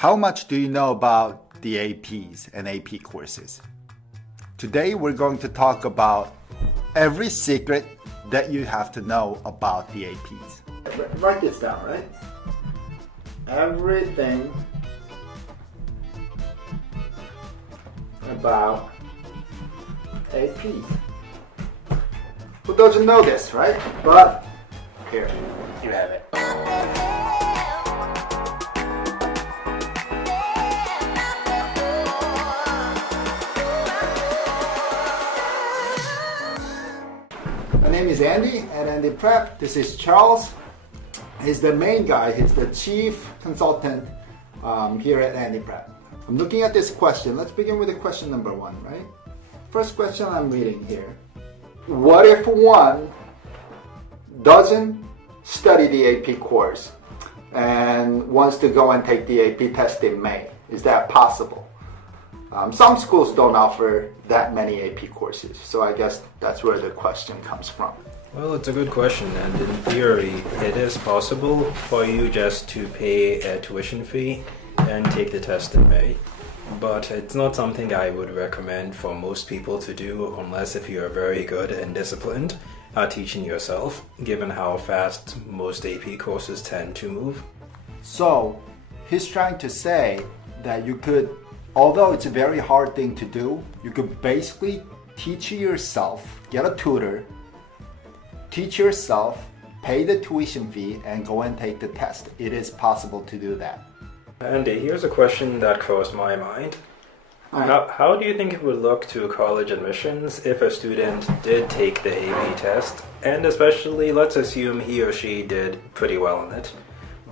How much do you know about the APs and AP courses? Today we're going to talk about every secret that you have to know about the APs. Write this down, right? Everything about APs. Who doesn't know this, right? But here, you have it. My name is Andy at 앤디프랩. This is Charles. He's the main guy. He's the chief consultant here at 앤디프랩. I'm looking at this question. Let's begin with the question number 1, right? First question I'm reading here. What if one doesn't study the AP course and wants to go and take the AP test in May? Is that possible? Some schools don't offer that many AP courses, so I guess that's where the question comes from. Well, it's a good question, and in theory, it is possible for you just to pay a tuition fee and take the test in May. But it's not something I would recommend for most people to do unless if you are very good and disciplined at teaching yourself, given how fast most AP courses tend to move. So, he's trying to say that you could, although it's a very hard thing to do, you could basically teach yourself, get a tutor, teach yourself, pay the tuition fee, and go and take the test. It is possible to do that. Andy, here's a question that crossed my mind. How do you think it would look to college admissions if a student did take the AP test, and especially let's assume he or she did pretty well in it,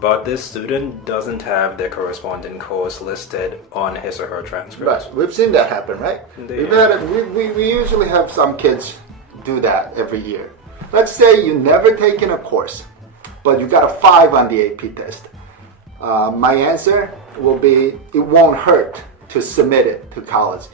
but this student doesn't have the corresponding course listed on his or her transcript? Right, we've seen that happen, right? We usually have some kids do that every year. Let's say you never taken a course, but you got a 5 on the AP test. My answer will be, it won't hurt to submit it to college.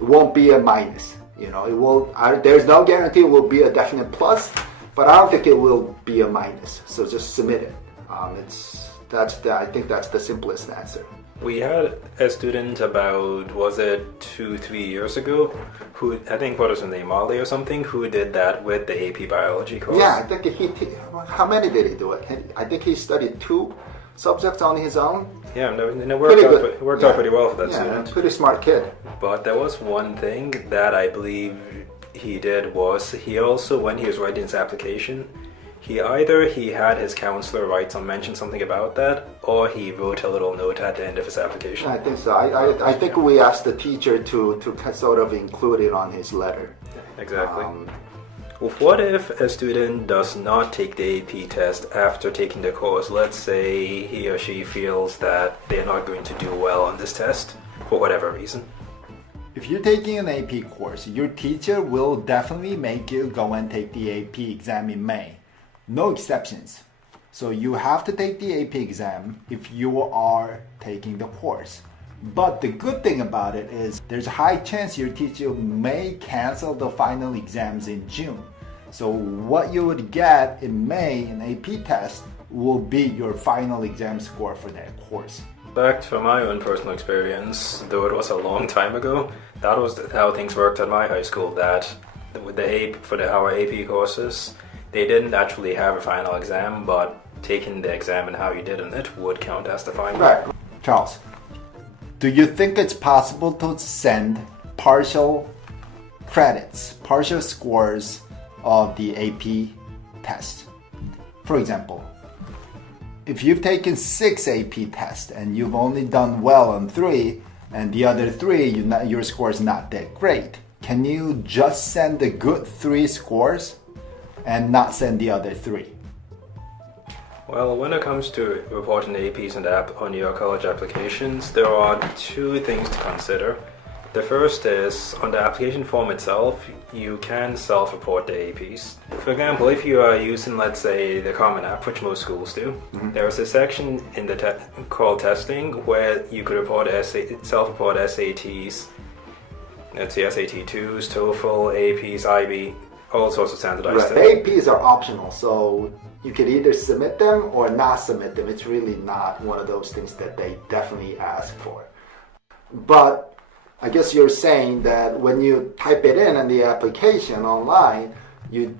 It won't be a minus. You know, it will. There's no guarantee it will be a definite plus, but I don't think it will be a minus. So just submit it. I think that's the simplest answer. We had a student about, was it 2-3 years ago, who, I think, what was his name, Ali or something, who did that with the AP biology course. Yeah, I think how many did he do it? I think he studied 2 subjects on his own. Yeah, it worked out pretty well for that student. Yeah, pretty smart kid. But there was one thing that I believe he did was, he also, when he was writing his application, he had his counselor write or mention something about that, or he wrote a little note at the end of his application. I think so. I think we asked the teacher to sort of include it on his letter. Exactly. What if a student does not take the AP test after taking the course? Let's say he or she feels that they're not going to do well on this test for whatever reason. If you're taking an AP course, your teacher will definitely make you go and take the AP exam in May. No exceptions. So you have to take the AP exam if you are taking the course. But the good thing about it is there's a high chance your teacher may cancel the final exams in June. So what you would get in May, an AP test, will be your final exam score for that course. Back from my own personal experience, though it was a long time ago, that was how things worked at my high school, that with our AP courses, they didn't actually have a final exam, but taking the exam and how you did on it would count as the final. Right. Charles, do you think it's possible to send partial credits, partial scores of the AP test? For example, if you've taken 6 AP tests and you've only done well on 3, and the other 3, your score is not that great, can you just send the good 3 scores and not send the other 3? Well, when it comes to reporting APs on your college applications, there are 2 things to consider. The first is, on the application form itself, you can self-report the APs. For example, if you are using, let's say, the Common App, which most schools do, there's a section in the called testing where you could self-report SATs, let's say SAT2s, TOEFL, APs, IB, all sorts of standardized tests. APs are optional, so you could either submit them or not submit them. It's really not one of those things that they definitely ask for. But I guess you're saying that when you type it in the application online, you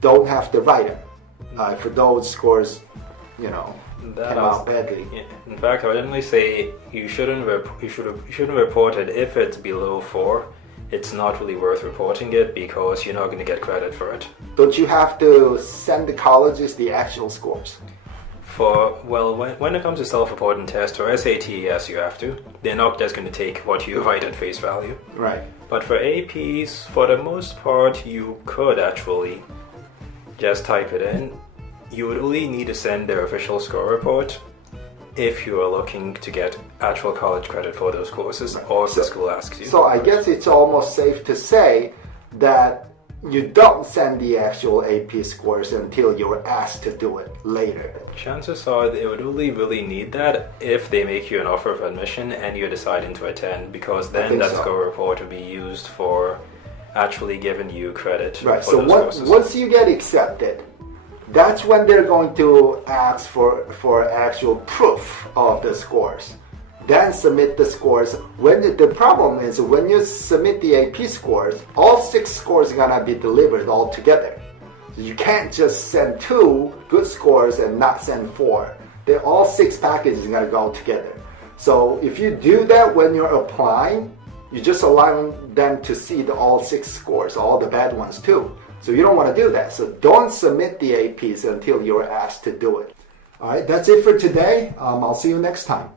don't have to write them. For those scores, came out badly. In fact, I would generally say you shouldn't report it if it's below 4. It's not really worth reporting it because you're not going to get credit for it. Don't you have to send the colleges the actual scores? When it comes to self-reporting tests or SAT, yes, you have to. They're not just going to take what you write at face value. Right. But for APs, for the most part, you could actually just type it in. You would only need to send their official score report if you are looking to get actual college credit for those courses, or if the school asks you. So I guess it's almost safe to say that you don't send the actual AP scores until you're asked to do it later. Chances are they would only really need that if they make you an offer of admission and you're deciding to attend, because then that score report will be used for actually giving you credit. Right, for so those courses. once you get accepted, that's when they're going to ask for actual proof of the scores. Then submit the scores. The problem is when you submit the AP scores, all 6 scores are gonna be delivered all together. So you can't just send 2 good scores and not send 4. All 6 packages are gonna go together. So if you do that when you're applying, you just allow them to see all 6 scores, all the bad ones too. So you don't want to do that. So don't submit the APs until you're asked to do it. All right, that's it for today. I'll see you next time.